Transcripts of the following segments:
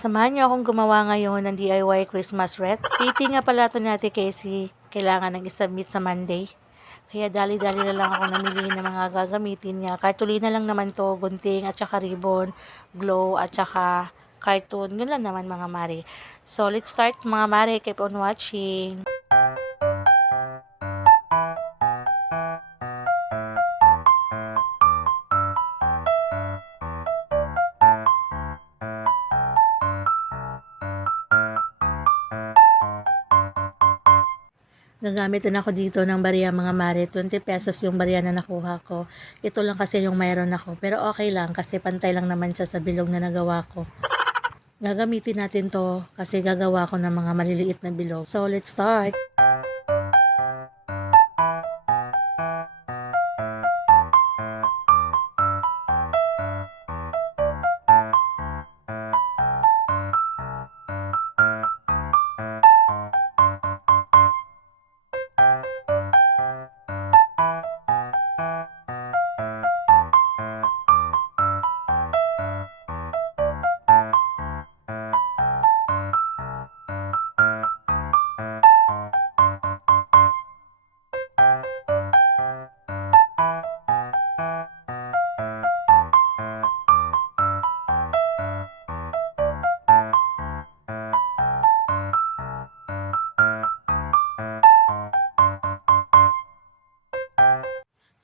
Samahan niyo akong gumawa ngayon ng DIY Christmas wreath. Piti nga pala ito ni Ate Casey. Kailangan ng isubmit sa Monday. Kaya dali-dali na lang ako namili ng mga gagamitin niya. Cartolina lang naman to, gunting at saka ribbon, glow at saka cartoon. Yun lang naman mga mare. So let's start mga mare. Keep on watching. Gagamit din ako dito ng barya mga mare. 20 pesos yung barya na nakuha ko. Ito lang kasi yung mayroon ako. Pero okay lang kasi pantay lang naman siya sa bilog na nagawa ko. Gagamitin natin to kasi gagawa ko ng mga maliliit na bilog. So let's start.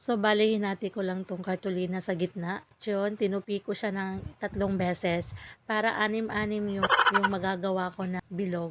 So, bale, hinati ko lang tong cartolina sa gitna. Yun, tinupi ko siya ng 3 beses para anim-anim yung magagawa ko na bilog.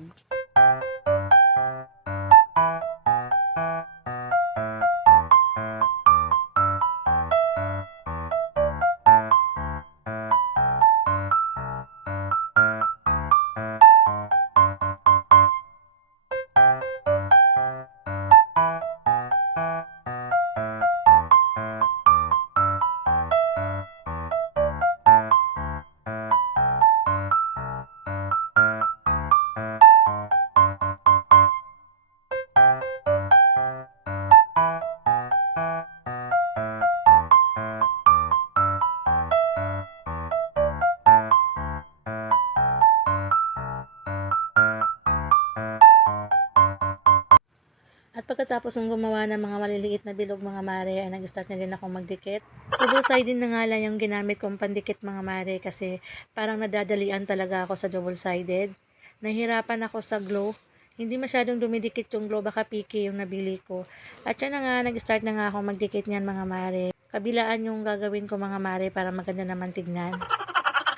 At pagkatapos ng gumawa ng mga maliliit na bilog mga mare, ay nag-start na din akong magdikit. Double sided na nga lang yung ginamit kong pandikit mga mare kasi parang nadadalian talaga ako sa double sided. Nahirapan ako sa glue. Hindi masyadong dumidikit yung glue, baka piki yung nabili ko. At yan na nga, nag-start na nga akong magdikit niyan mga mare. Kabilaan yung gagawin ko mga mare para maganda naman tignan.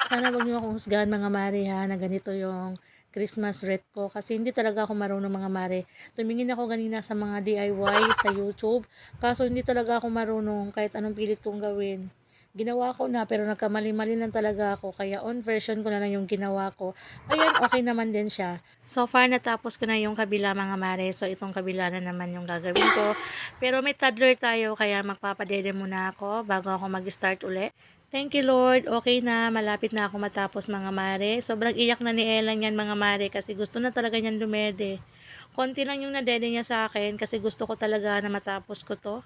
Sana wag niyo akong husgahan mga mare ha, na ganito yung Christmas wreath ko kasi hindi talaga ako marunong mga mare. Tumingin ako ganina sa mga DIY sa YouTube kaso hindi talaga ako marunong kahit anong pilit kong gawin. Ginawa ko na pero nagkamali-mali lang talaga ako kaya on version ko na lang yung ginawa ko. Ayan, okay naman din siya. So far natapos ko na yung kabila mga mare. So itong kabila na naman yung gagawin ko. Pero may toddler tayo kaya magpapadede muna ako bago ako mag-start uli. Thank you Lord, okay na, malapit na ako matapos mga mare. Sobrang iyak na ni Ella yan mga mare kasi gusto na talaga niyan dumede. Konti lang yung nadede niya sa akin kasi gusto ko talaga na matapos ko to.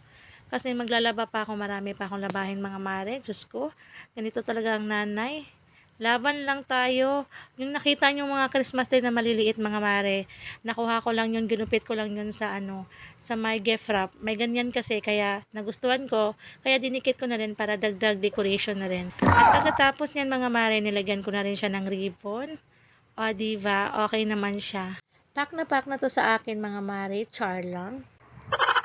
Kasi maglalaba pa ako, marami pa akong labahin mga mare. Diyos ko, ganito talaga ang nanay. Laban lang tayo. Yung nakita nyo mga Christmas tree na maliliit mga mare, nakuha ko lang yun, ginupit ko lang yun sa sa my gift wrap. May ganyan kasi kaya nagustuhan ko, kaya dinikit ko na rin para dagdag decoration na rin. At pagkatapos niyan mga mare, nilagyan ko na rin siya ng ribbon. O diba, okay naman siya. Pack na to sa akin mga mare, char lang.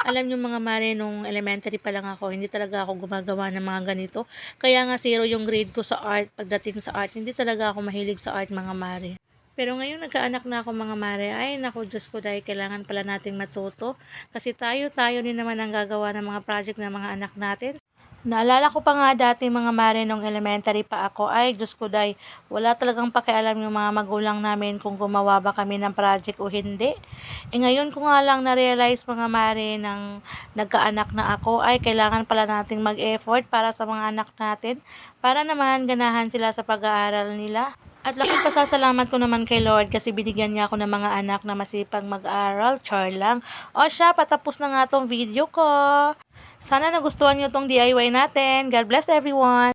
Alam nyo mga mare, nung elementary pa lang ako, hindi talaga ako gumagawa ng mga ganito. Kaya nga 0 yung grade ko sa art. Pagdating sa art, hindi talaga ako mahilig sa art mga mare. Pero ngayon nagkaanak na ako mga mare, ay naku Diyos ko dahil kailangan pala nating matuto. Kasi tayo din naman ang gagawa ng mga project ng mga anak natin. Naalala ko pa nga dati mga mare nung elementary pa ako, ay Diyos ko day, wala talagang pakialam yung mga magulang namin kung gumawa ba kami ng project o hindi. Ngayon ko nga lang na-realize mga mare nang nagkaanak na ako, ay kailangan pala nating mag-effort para sa mga anak natin, para naman ganahan sila sa pag-aaral nila. At laking pasasalamat ko naman kay Lord kasi binigyan niya ako ng mga anak na masipag mag-aral, char lang. O siya, patapos na nga tong video ko. Sana nagustuhan niyo tong DIY natin. God bless everyone!